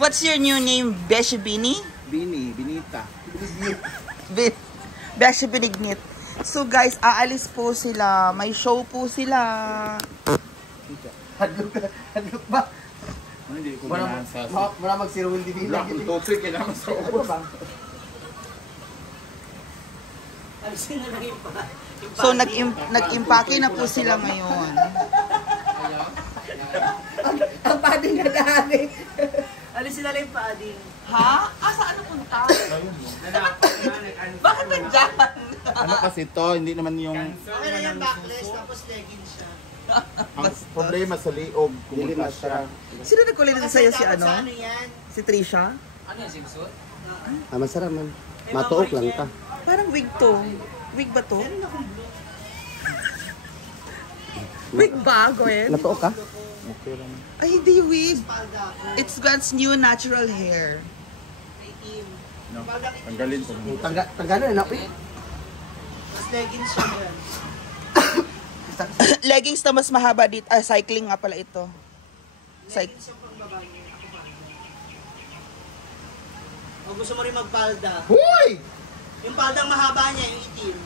What's your new name? Beshi Bini? Binita. Beshi Binignit. So guys, aalis po sila. May show po sila. Hadlok ba? Hindi ko binasa. Wala mag-zero hindi din. Black toxic kailangan sa upo ba? So nag-impake na po sila ngayon. Ang padding na dami. Alis sila lang yung padding. Ha? Saan punta? Bakit nandyan? Ano kasi to? Hindi naman yung... Okay na yung backless, tapos leggings siya. Ang problema sa liog, kumuha siya. Sino nagkulit na sa'yo si ano? Ano yan? Si Trisha? Ano yan, simsuot? Masarap man. Matuok lang ka. Parang wig to. Wig ba to? Wig ba, Gwen? Natuok ka? Okay lang. Ay, hindi wig. It's Gwen's new natural hair. No, tanggalin ko. Tanggalin na. Tapos leggings siya yan. Leggings na mas mahaba dito. Cycling nga pala ito. Leggings yung pangbabae niya. O gusto mo rin magpalda. Hoy! Yung paldang mahaba niya, yung itim.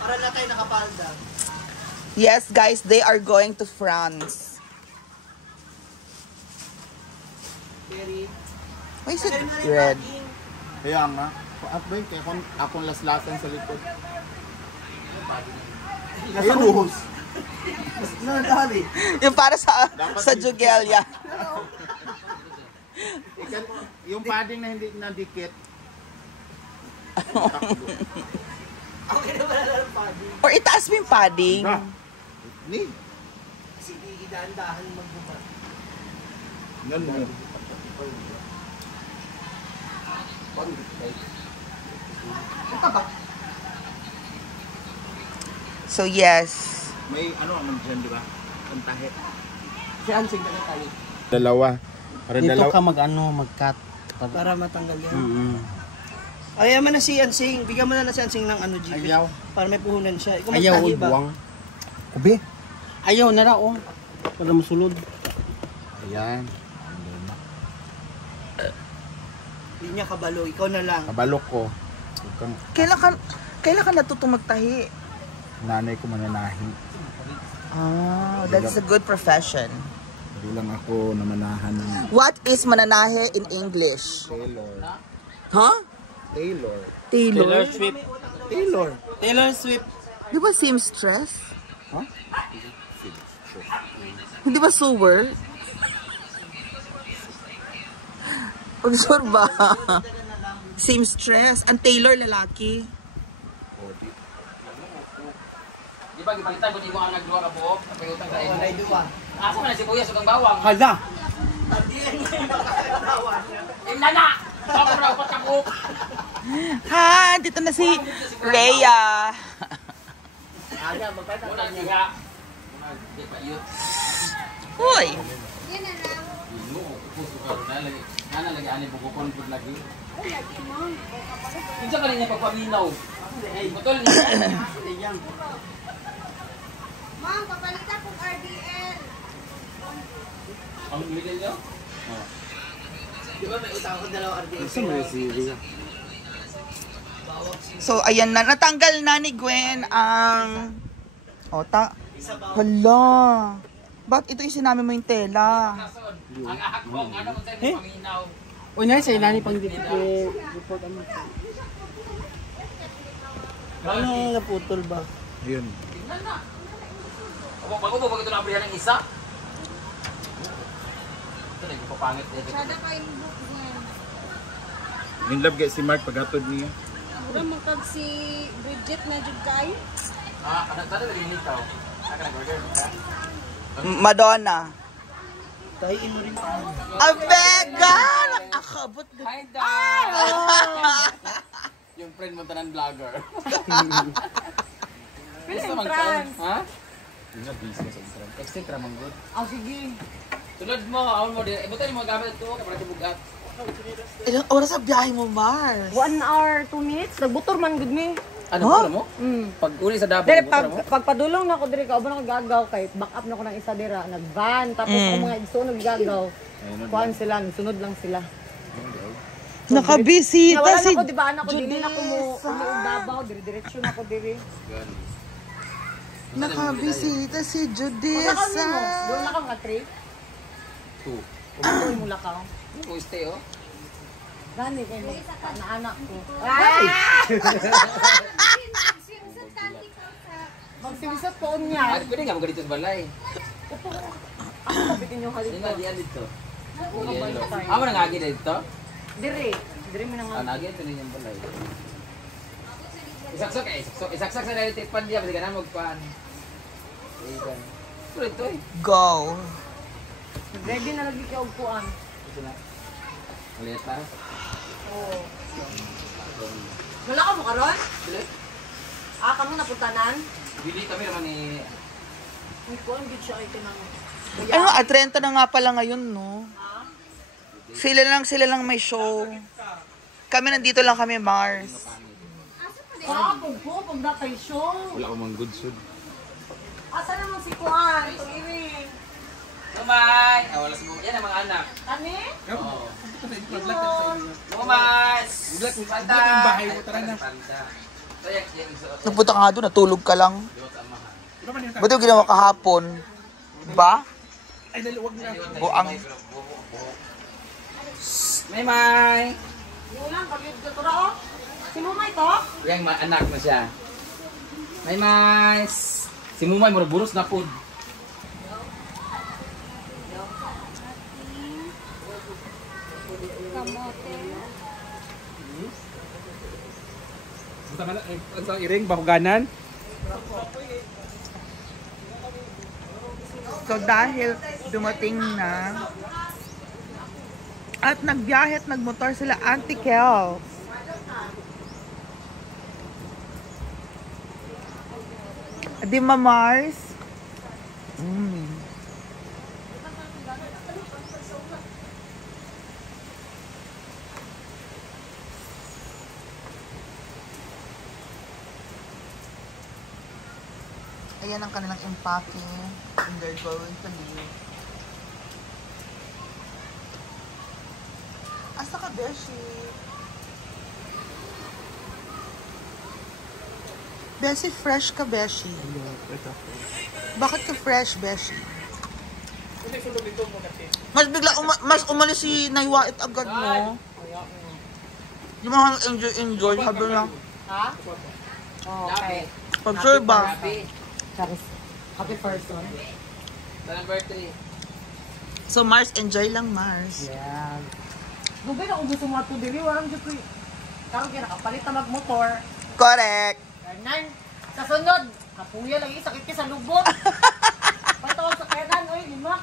Para na tayo nakapalda. Yes, guys, they are going to France. Very. Why is it red? Kaya nga. At ba yun? Kaya akong laslasan sa likod. Ayan uhos. Nadali. Yung para sa Jugelia. Yung padding na hindi nadikit. Okay na wala lang padding. Or itaas mo yung padding. Ni. Kasi dahan-dahan magbubat. Ganun. So yes. May ano naman dyan, di ba? Kantahe. Si Ansing na tayo. Dalawa. Para Dito dalawa. ka mag-cut. Para matanggal yan. Ayaw. Ayaw mo na si Ansing. Bigyan mo na si Ansing ng ano, GP. Ayaw. Para may puhunan siya. Ikaw Ayaw, magtahi ba? buwang. Kubi. Ayaw na raw. Para masulod. Ayan. Hindi niya kabalo. Ikaw na lang. Kabalok ko. Kailan ka natutong magtahi? Nanay ko mananahi. That's a good profession. Hindi lang ako namanahan ng What is mananahe in English? Taylor. Huh? Taylor. Taylor? Swift. Taylor. Taylor Swift. Di ba seamstress? Huh? Hindi ba sewer? Sure ba? Seamstress. Ang Taylor lalaki. Di ba, gipalitan ko di mo ang nagluwa ka buhok, napayutang sa imo. Asa man na sibuyas o kang bawang? Hala. Inana! Ako na upat ka buhok! Ha, dito na si Rhea. Muna niya nga. Di pa yun. Hoy. Ino, puso ka. Nana lagi ani bukukon pud lagi. Kinsa ka niya pagpaminaw? Botol niya. Ma'am, papalitan kong RDL. Ang bigay niyo? Di ba may utang ko dalawang RDX? So, ayan na. Natanggal na ni Gwen ang... Hala. Bakit ito isinami mo yung tela? Ang ahak ko, ano mo tayo paminaw? Una sa inani pang dito report ano. Ano naputol ba? Ayun. Tingnan na. Bago po ito na ng isa? Ito na yung papangit. Sada pa yung book niya. In love guys si Mark paghatod niya. Wala magkag si Bridget na jud kay. Ano tadi lagi nitaw? Aka nag-order ka? Madonna. Tahiin mo rin pa. Abega! Nakakabot. Hi, Dad! Yung friend mo tanan vlogger. Gusto man ka? Ha? Yung nga business sa Instagram. Extra man good. Sige. Sunod mo, awon mo din. Ibutan mo gamit ito kapag bugat. Ilang oras sa biyahe mo, Mars? 1 hour, 2 minutes. Nagbutor man gud mi. Ano Huh? mo? Pag uli sa Davao, Dere, motor mo? pagpadulong na ako diri, kauban ako gagaw kay back up na ako ng isa dira, nag-van, tapos ako mga igsunog gagaw. Kuhan sila, sunod lang sila. Nakabisita Wala si na ako, di ba, anak ko, dili na ako mo, Davao, dire-diretso na ako diri. Nakabisita si Lakaw Judesa. mo, doon na ka nga 3. 2. Doon mo lakaw. Ano stay oh? Gani kay mo, na anak ko. Ay! Magsimisot po niya. Ah, pwede nga mga dito sa balay. Ako kapitin yung Hindi halito. na diyan dito. Amo nang agi dito? Dire mo na nga. Ah, nagi ito ninyong balay. Isaksak sa dali tipan diya, pwede ka na magpan. Sulit to eh. Go. Ready na lagi ka ugpuan. Ito na. Maliit pa. Oo. Wala ka mo karon? Ah, kamo naputanan? Bili kami naman ni... May kuhan gid siya ay tinang. Ano, 30 na nga pala ngayon, no? Sila lang may show. Kami nandito lang kami, Mars. Ah, pag natay show. Wala ko mang good food. Asa naman si Kuan? Itong iring. Lumay! Ah, wala sa mga... Yan ang mga anak. Kani? Oo. Lumay! Panta! Yung bahay mo, tara na. Nagpunta ka nga doon, natulog ka lang. Ba't yung ginawa kahapon? Ba? Ay, naluwag na. Buang. May! Yung lang, kagid ka tura oh. Si Mumay to? Yang anak na siya. May! Si Mumay, buros na food. Ang iring, bakuganan. So dahil dumating na at nagbiyahe at nagmotor sila Auntie Kel. Di ma Mars? Ayan ang kanilang impacking and they're going to leave. Asa ka, Beshi? Beshi, fresh ka, Beshi? Bakit ka fresh, Beshi? Mas bigla, mas umalis si Naywait agad mo. Di mo enjoy, sabi na. Ha? Okay. Pag-sure ba? Happy person. Number 3. So Mars, enjoy lang Mars. Yeah. Dugay na kung gusto mo ito dili, walang dito eh. Karoon kaya nakapalit na mag-motor. Correct. Kanan. Sa sunod, kapuya lagi, sakit ka sa lubot. Patawag sa kanan, oy, lima.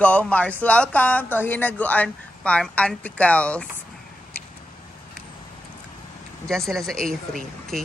Go Mars. Welcome to Hinaguan Farm Anticals. Diyan sila sa A3, okay?